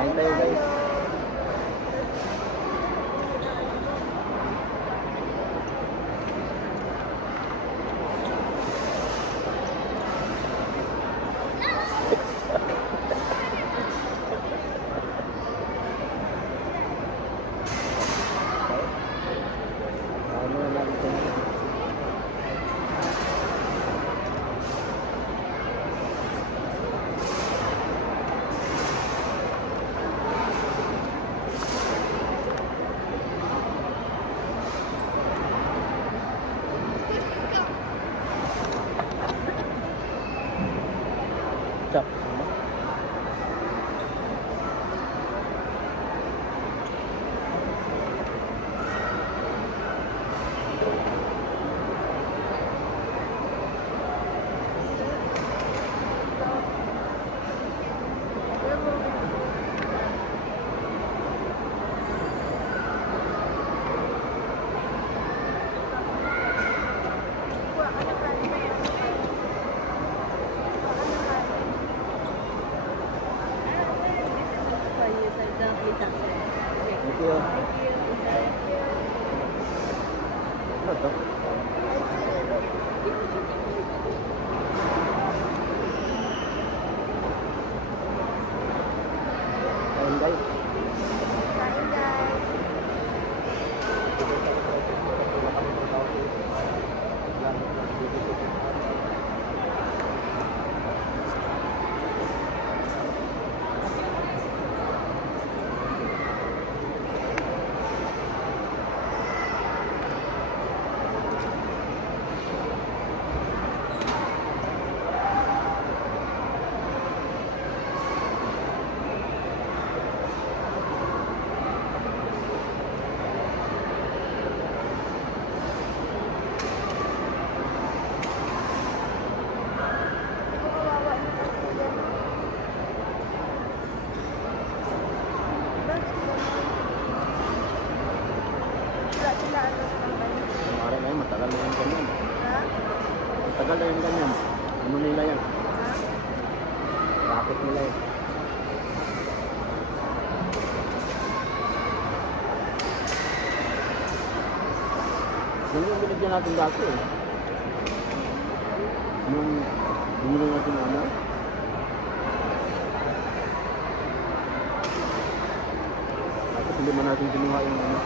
Kain tayo guys. Ano na lang ito? Chop. Thank you. Ano to? Kain guys. Kemarin ay matagal na yung ganyan. Matagal na yung ganyan. Ano nila yan? Bakit nila yan? Yan yung binigyan natin dati eh. Yung binili natin ano? Tapos hindi man natin kinuha yung ano.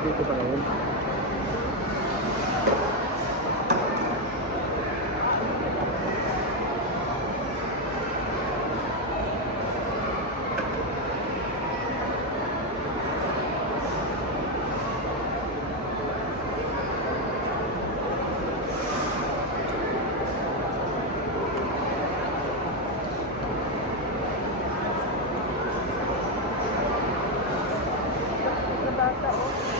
Dito pa ngayon. Bata, oh.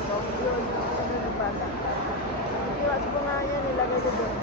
ko. Yun, yung ano ng bata. Iwas ko nga yan, nilagay ko doon.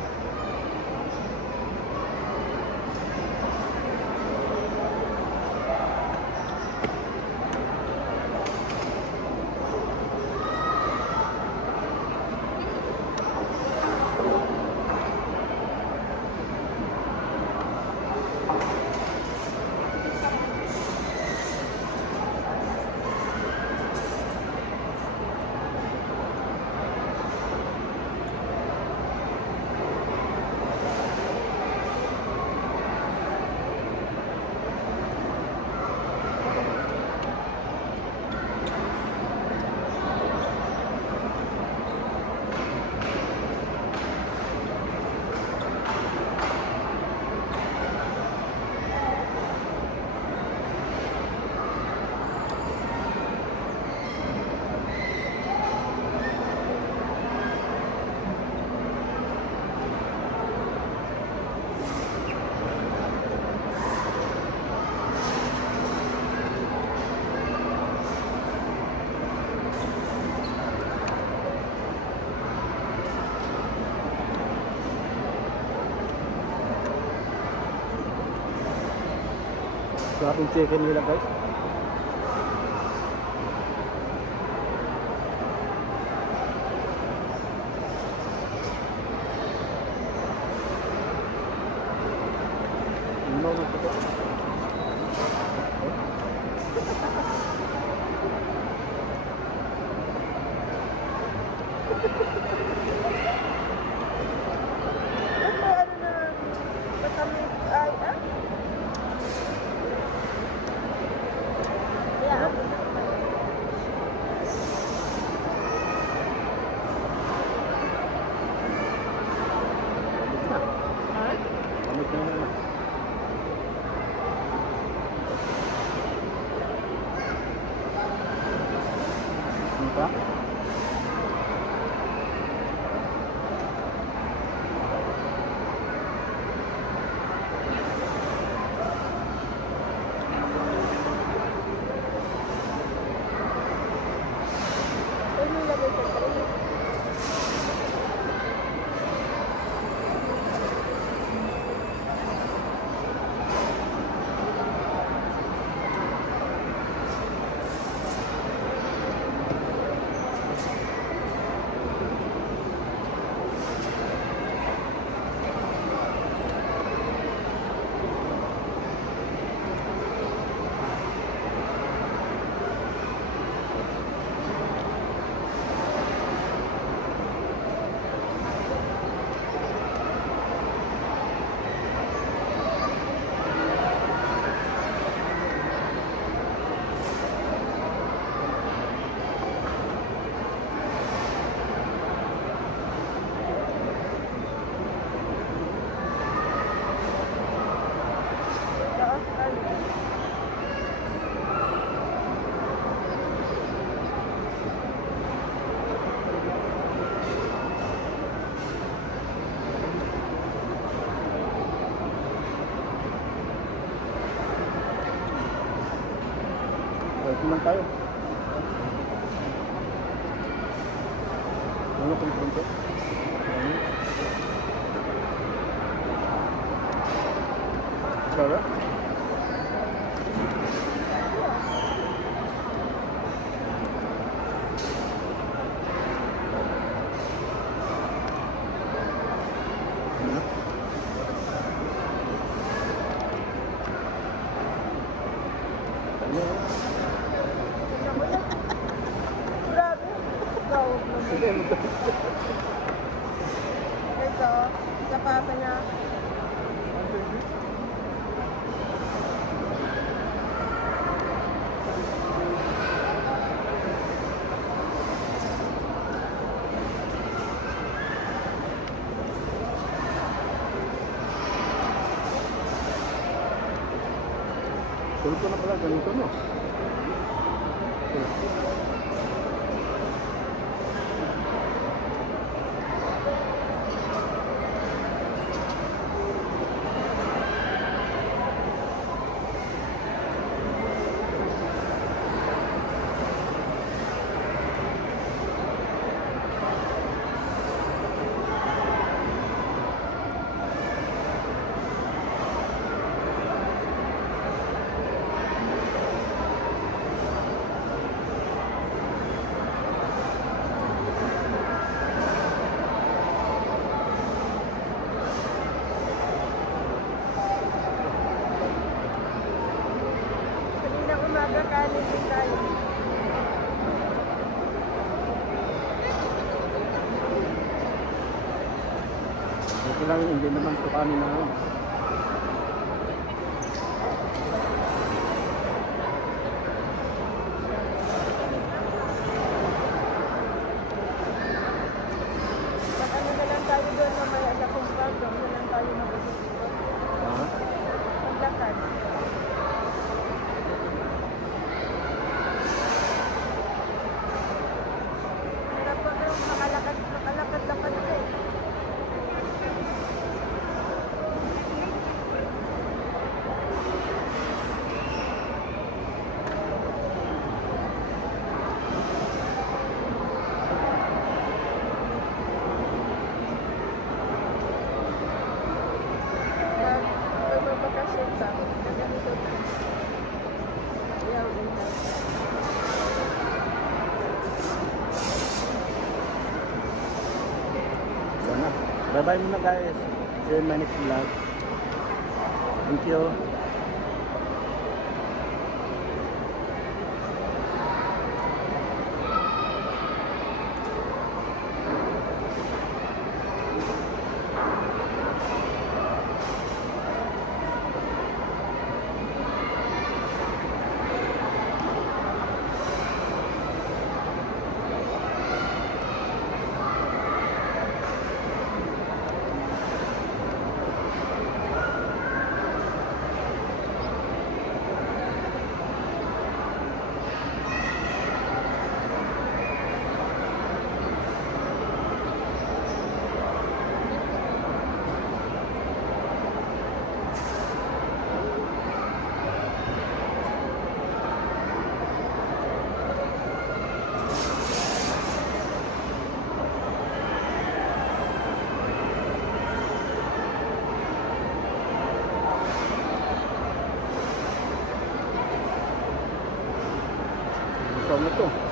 Grabe yung chicken nila guys. Ano na ito? Ba't may ano na, matamis, ay, ah? Yeah. Ha? Kamit na naman. Ano pa? Ano nilagay sa tray? Taas, ano? Ito lang tayo. Ano kung pronto? Sarap? Ano? Ano? Naku yan. Grabe. Gawag naman. Sige, Ito, sa pasa niya. Ganito na pala, ganito no? Bibig tayo. Ito lang, hindi naman ito kami na ano. Mag-ano na lang tayo doon mamaya sa compound. Doon na lang tayo mag-usip. Ha? Maglakad. Hirap pa kayo makalakad-lakad ka eh. Magbabakasyon pa. Ganito na. Ayaw din na. So na. Bye-bye muna guys. See you in my next vlog. Thank you. Ito na to.